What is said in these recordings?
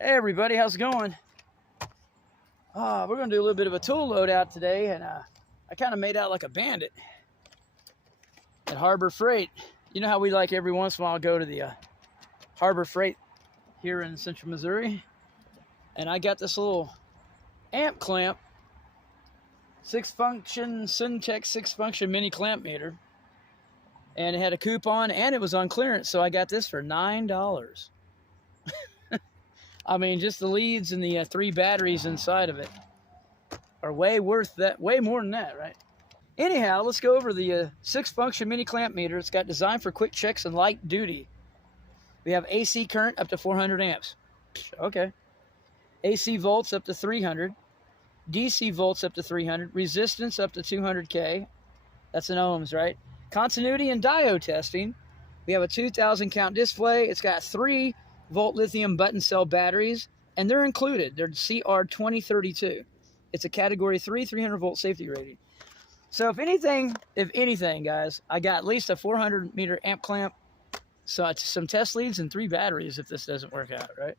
Hey everybody, how's it going? We're going to do a little bit of a tool load out today, and I kind of made out like a bandit at Harbor Freight. You know how we like every once in a while go to the Harbor Freight here in central Missouri? And I got this little amp clamp, 6-function Centech 6-function mini clamp meter, and it had a coupon and it was on clearance, so I got this for $9. I mean, just the leads and the 3 batteries inside of it are way worth that, way more than that, right? Anyhow, let's go over the 6-function mini clamp meter. It's got designed for quick checks and light duty. We have AC current up to 400 amps. Okay. AC volts up to 300. DC volts up to 300. Resistance up to 200K. That's in ohms, right? Continuity and diode testing. We have a 2,000 count display. It's got 3 volt lithium button cell batteries, and they're included. They're CR2032. It's a category 3, 300 volt safety rating. So if anything, guys, I got at least a 400 meter amp clamp, so it's some test leads and 3 batteries if this doesn't work out, right?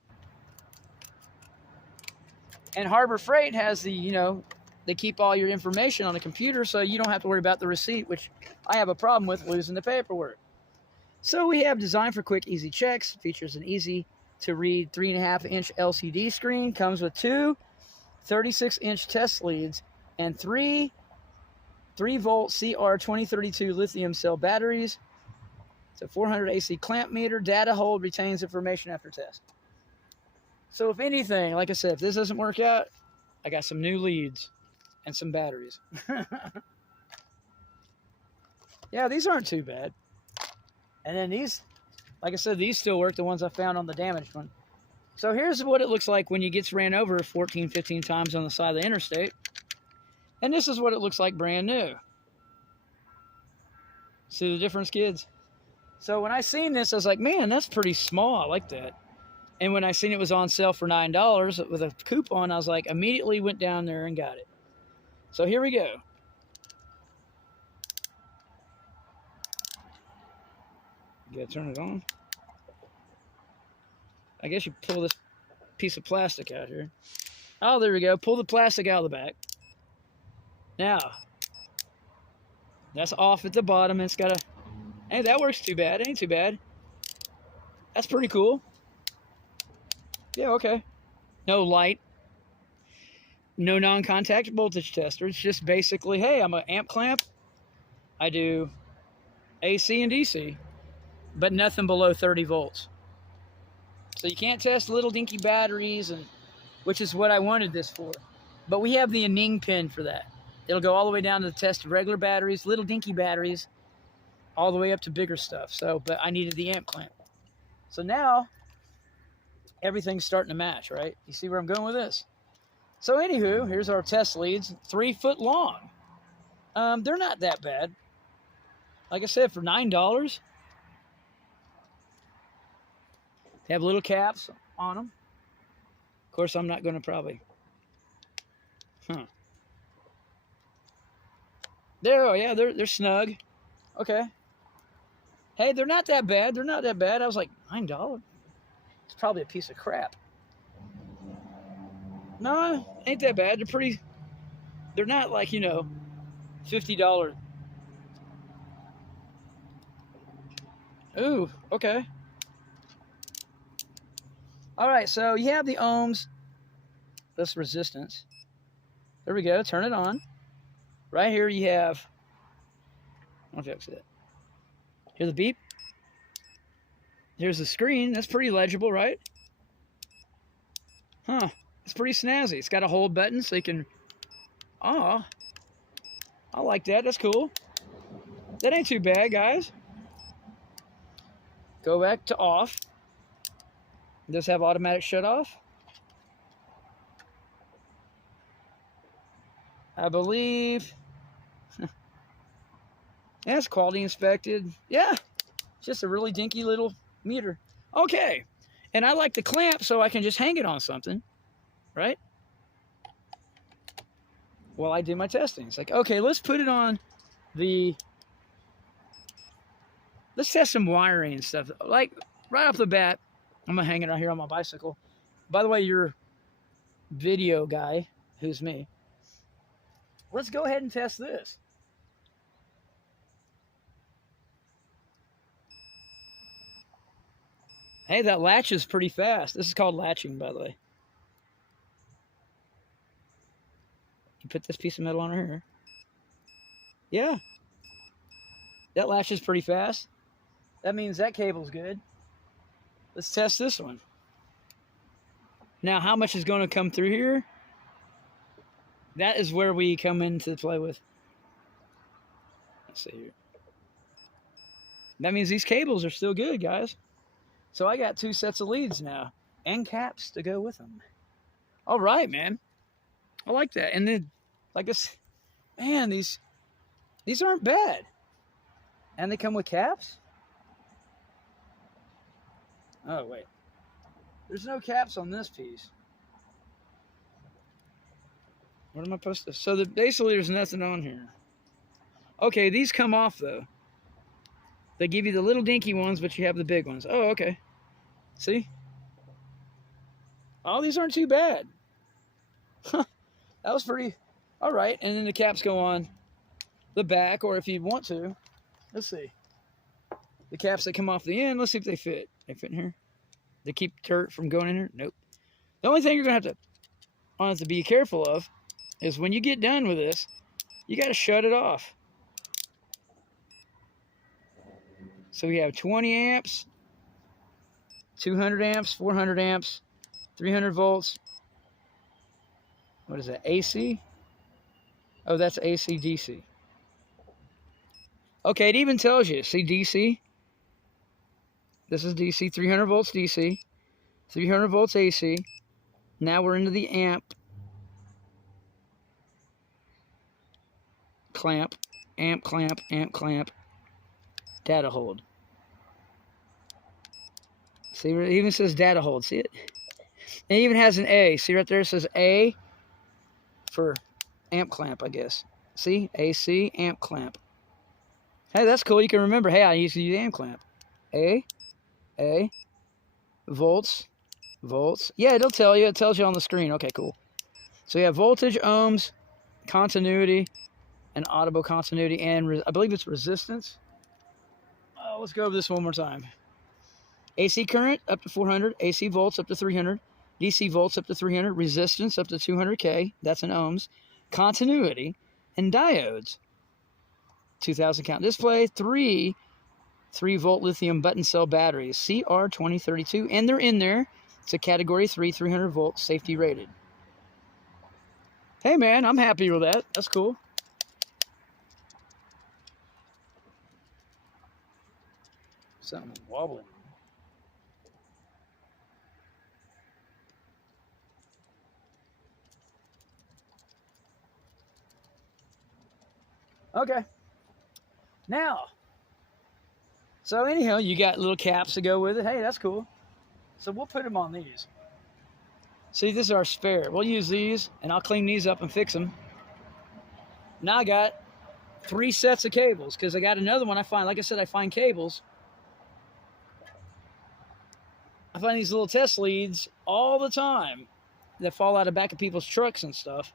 And Harbor Freight has the, they keep all your information on the computer, so you don't have to worry about the receipt, which I have a problem with, losing the paperwork. So we have designed for quick, easy checks. Features an easy-to-read 3.5-inch LCD screen. Comes with 2 36-inch test leads and 3 3-volt CR2032 lithium cell batteries. It's a 400 AC clamp meter. Data hold retains information after test. So if anything, like I said, if this doesn't work out, I got some new leads and some batteries. Yeah, these aren't too bad. And then these, like I said, these still work, the ones I found on the damaged one. So here's what it looks like when you gets ran over 14, 15 times on the side of the interstate. And this is what it looks like brand new. See the difference, kids? So when I seen this, I was like, man, that's pretty small. I like that. And when I seen it was on sale for $9 with a coupon, I was like, immediately went down there and got it. So here we go. You gotta turn it on. I guess you pull this piece of plastic out here. Oh, there we go. Pull the plastic out of the back. Now, that's off at the bottom. It's got a... Hey, that works too bad. Ain't too bad. That's pretty cool. Yeah, okay. No light. No non-contact voltage tester. It's just basically, hey, I'm an amp clamp. I do AC and DC, but nothing below 30 volts. So you can't test little dinky batteries, and which is what I wanted this for. But we have the Ning pin for that. It'll go all the way down to the test of regular batteries, little dinky batteries, all the way up to bigger stuff. So, but I needed the amp clamp. So now, everything's starting to match, right? You see where I'm going with this? So anywho, here's our test leads, 3 foot long. They're not that bad. Like I said, for $9, they have little caps on them. Of course, I'm not going to probably... There, oh yeah, they're snug. Okay. Hey, they're not that bad. They're not that bad. I was like, $9? It's probably a piece of crap. No, ain't that bad. They're pretty... They're not like, $50. Ooh, okay. All right, so you have the ohms, this resistance. There we go, turn it on. Right here you have, I don't know if you can see that. Here's the beep. Here's the screen, that's pretty legible, right? Huh, it's pretty snazzy. It's got a hold button so you can, I like that, that's cool. That ain't too bad, guys. Go back to off. Does have automatic shut off? I believe. Yeah, it's quality inspected. Yeah, it's just a really dinky little meter. Okay, and I like the clamp so I can just hang it on something, right? While I do my testing. It's like, okay, let's put it on the... Let's test some wiring and stuff. Like, right off the bat, I'm going to hang it right here on my bicycle. by the way, your video guy, who's me, let's go ahead and test this. Hey, that latches pretty fast. This is called latching, by the way. You put this piece of metal on here. Yeah. That latches pretty fast. That means that cable's good. Let's test this one. Now, how much is going to come through here? That is where we come into play with. Let's see here. That means these cables are still good, guys. So I got 2 sets of leads now. And caps to go with them. All right, man. I like that. And then, like this, man, these aren't bad. And they come with caps? Oh, wait. There's no caps on this piece. What am I supposed to... So basically there's nothing on here. Okay, these come off, though. They give you the little dinky ones, but you have the big ones. Oh, okay. See? Oh, these aren't too bad. That was pretty... All right, and then the caps go on the back, or if you want to, let's see. The caps that come off the end, let's see if they fit. They fit in here? They keep dirt from going in here? Nope. The only thing you're going to have to be careful of is when you get done with this, you got to shut it off. So we have 20 amps, 200 amps, 400 amps, 300 volts. What is that, AC? Oh, that's AC DC. Okay, it even tells you. See DC? This is DC, 300 volts DC, 300 volts AC. Now we're into the amp clamp, amp clamp, amp clamp, data hold. See, it even says data hold. See it? It even has an A. See right there? It says A for amp clamp, I guess. See? AC, amp clamp. Hey, that's cool. You can remember, hey, I used to use amp clamp. A, volts. Yeah, it'll tell you. It tells you on the screen. Okay, cool. So you have voltage, ohms, continuity, and audible continuity, and I believe it's resistance. Oh, let's go over this one more time. AC current up to 400, AC volts up to 300, DC volts up to 300, resistance up to 200K, that's in ohms, continuity, and diodes. 2000 count display, 3-volt lithium button cell batteries, CR2032, and they're in there. It's a category 3, 300 volt, safety rated. Hey man, I'm happy with that. That's cool. Something wobbling. Okay. Now, so anyhow, you got little caps to go with it. Hey, that's cool. So we'll put them on these. See, this is our spare. We'll use these, and I'll clean these up and fix them. Now I got 3 sets of cables, because I got another one I find. Like I said, I find cables. I find these little test leads all the time that fall out of the back of people's trucks and stuff.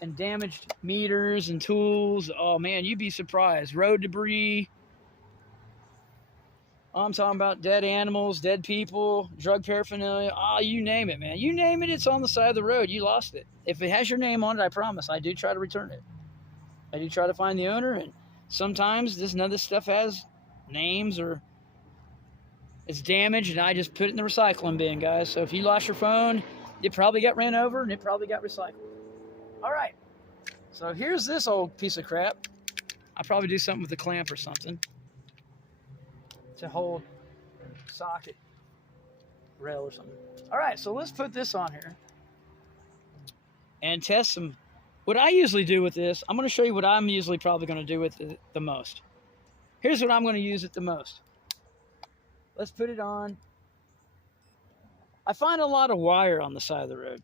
And damaged meters and tools. Oh man, you'd be surprised. Road debris. I'm talking about dead animals, dead people, drug paraphernalia. Oh, you name it, man. You name it, it's on the side of the road. You lost it. If it has your name on it, I promise, I do try to return it. I do try to find the owner, and sometimes none of this stuff has names or it's damaged, and I just put it in the recycling bin, guys. So if you lost your phone, it probably got ran over, and it probably got recycled. All right, so here's this old piece of crap. I'll probably do something with the clamp or something to hold socket rail or something. All right, so let's put this on here and test some. What I usually do with this, I'm going to show you what I'm usually probably going to do with it the most. Here's what I'm going to use it the most. Let's put it on. I find a lot of wire on the side of the road.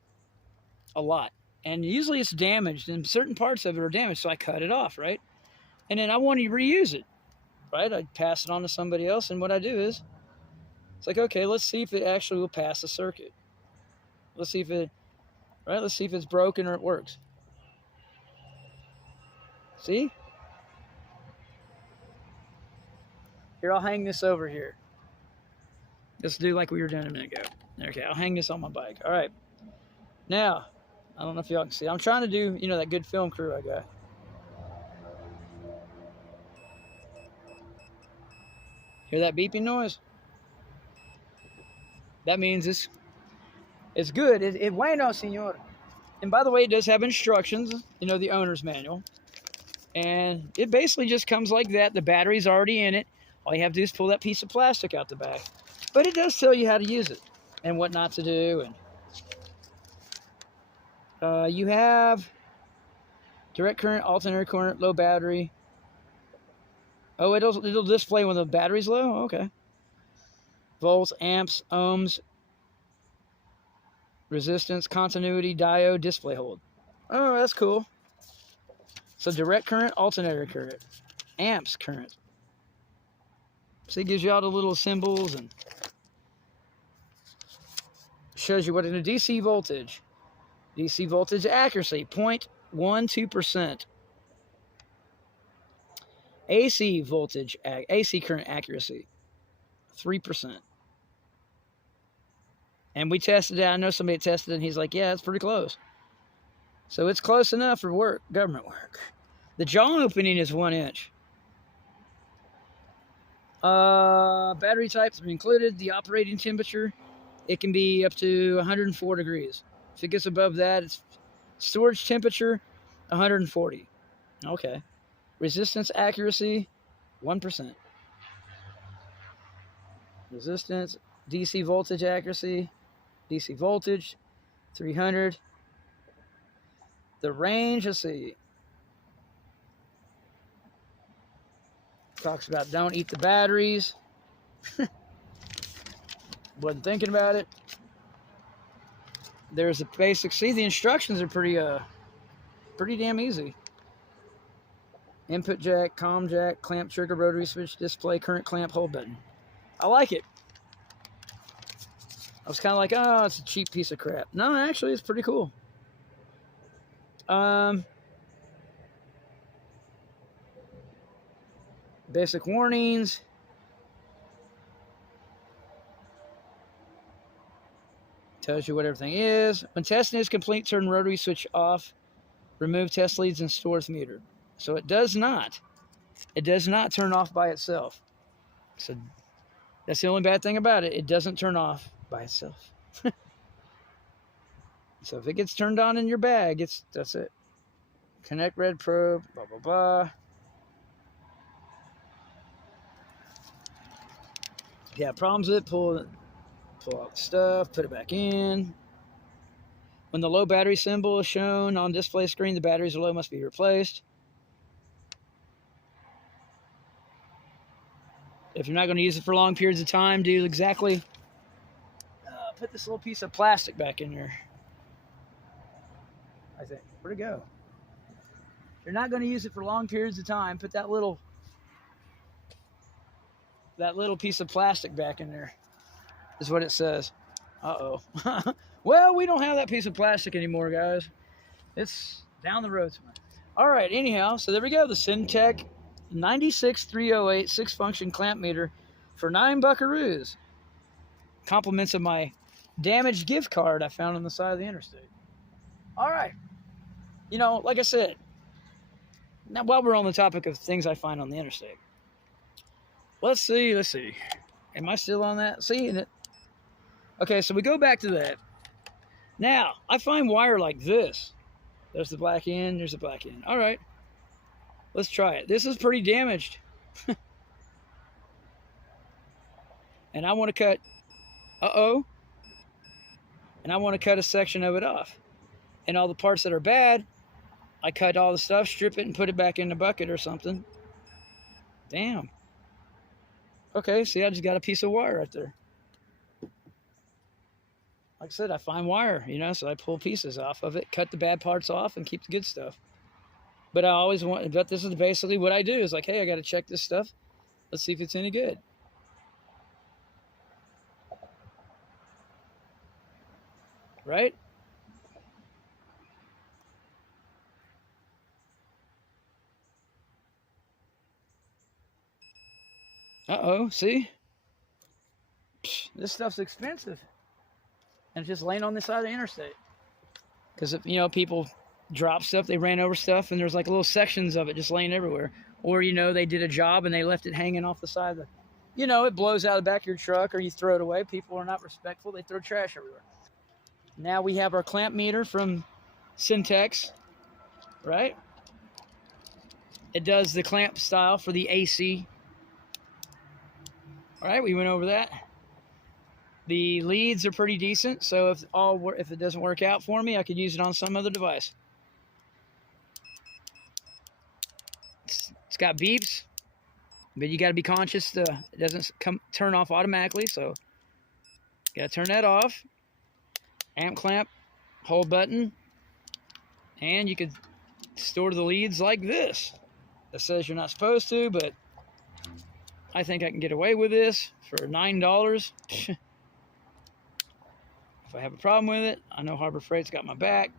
A lot. And usually it's damaged, and certain parts of it are damaged, so I cut it off, right? And then I want to reuse it, right? I pass it on to somebody else, and what I do is, it's like, okay, let's see if it actually will pass the circuit. Let's see if it, right? Let's see if it's broken or it works. See? Here, I'll hang this over here. Let's do like we were doing a minute ago. Okay, I'll hang this on my bike. All right. Now, I don't know if y'all can see. I'm trying to do, you know, that good film crew I got. Hear that beeping noise? That means it's good. It bueno, señor. And by the way, it does have instructions, you know, the owner's manual. And it basically just comes like that. The battery's already in it. All you have to do is pull that piece of plastic out the back. But it does tell you how to use it and what not to do. And you have direct current, alternator current, low battery. Oh, it'll display when the battery's low? Okay. Volts, amps, ohms, resistance, continuity, diode, display hold. Oh, that's cool. So direct current, alternator current, amps current. So it gives you all the little symbols and shows you what in a DC voltage. DC voltage accuracy, 0.12%. AC voltage, AC current accuracy, 3%. And we tested it. I know somebody tested it, and he's like, yeah, it's pretty close. So it's close enough for work, government work. The jaw opening is 1 inch. Battery types are included. The operating temperature, it can be up to 104 degrees. If it gets above that, it's storage temperature, 140. Okay. Resistance accuracy, 1%. Resistance, DC voltage accuracy, DC voltage, 300. The range, let's see. Talks about don't eat the batteries. Wasn't thinking about it. There's a basic, see, the instructions are pretty damn easy. Input jack, comm jack, clamp trigger, rotary switch, display, current clamp, hold button. I like it. I was kind of like, oh, it's a cheap piece of crap. No, actually, it's pretty cool. Basic warnings. Tells you what everything is. When testing is complete, turn rotary switch off. Remove test leads and store the meter. So it does not turn off by itself. So that's the only bad thing about it. It doesn't turn off by itself. So if it gets turned on in your bag, that's it. Connect red probe, blah, blah, blah. If you have problems with it, pull out the stuff, put it back in. When the low battery symbol is shown on display screen, the batteries are low, must be replaced. If you're not going to use it for long periods of time, do exactly. Put this little piece of plastic back in there. I think. Where'd it go? If you're not going to use it for long periods of time, put that little piece of plastic back in there. Is what it says. Uh-oh. Well, we don't have that piece of plastic anymore, guys. It's down the road somewhere. All right, anyhow, so there we go. The Centech 96308 6-function clamp meter for $9 compliments of my damaged gift card I found on the side of the interstate. All right. You know, like I said, now while we're on the topic of things I find on the interstate, let's see. Am I still on that? Seeing it. Okay, so we go back to that. Now, I find wire like this. There's the black end, there's the black end. All right. Let's try it. This is pretty damaged. And I want to cut, and I want to cut a section of it off. And all the parts that are bad, I cut all the stuff, strip it, and put it back in the bucket or something. Damn. Okay, see, I just got a piece of wire right there. Like I said, I find wire, you know, so I pull pieces off of it, cut the bad parts off, and keep the good stuff. But I always want, but this is basically what I do, is like, hey, I got to check this stuff. Let's see if it's any good. right? Uh-oh, see? Psh, this stuff's expensive. And it's just laying on the side of the interstate. Because, you know, people drop stuff, they ran over stuff, and there's like little sections of it just laying everywhere. Or, you know, they did a job and they left it hanging off the side of the, you know, it blows out of the back of your truck or you throw it away. People are not respectful. They throw trash everywhere. Now we have our clamp meter from Centech, right? It does the clamp style for the AC. All right, we went over that. The leads are pretty decent, so if it doesn't work out for me, I could use it on some other device. It's got beeps, but you got to be conscious it doesn't turn off automatically, so you got to turn that off. Amp clamp, hold button, and you could store the leads like this. It says you're not supposed to, but I think I can get away with this for $9. If I have a problem with it, I know Harbor Freight's got my back.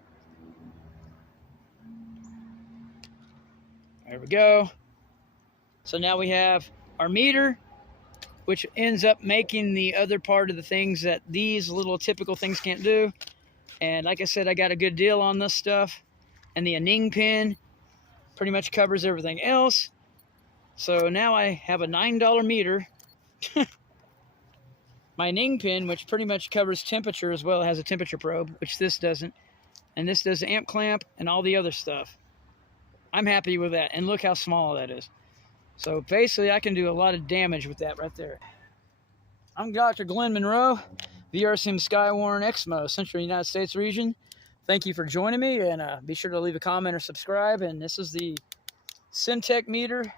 There we go. So now we have our meter, which ends up making the other part of the things that these little typical things can't do. And like I said, I got a good deal on this stuff. And the Ning pin pretty much covers everything else. So now I have a $9 meter. My Ning pin, which pretty much covers temperature as well, has a temperature probe, which this doesn't. And this does the amp clamp and all the other stuff. I'm happy with that. And look how small that is. So basically, I can do a lot of damage with that right there. I'm Dr. Glenn Monroe, VRCM Skywarn Exmo, Central United States region. Thank you for joining me, and be sure to leave a comment or subscribe. And this is the Centech meter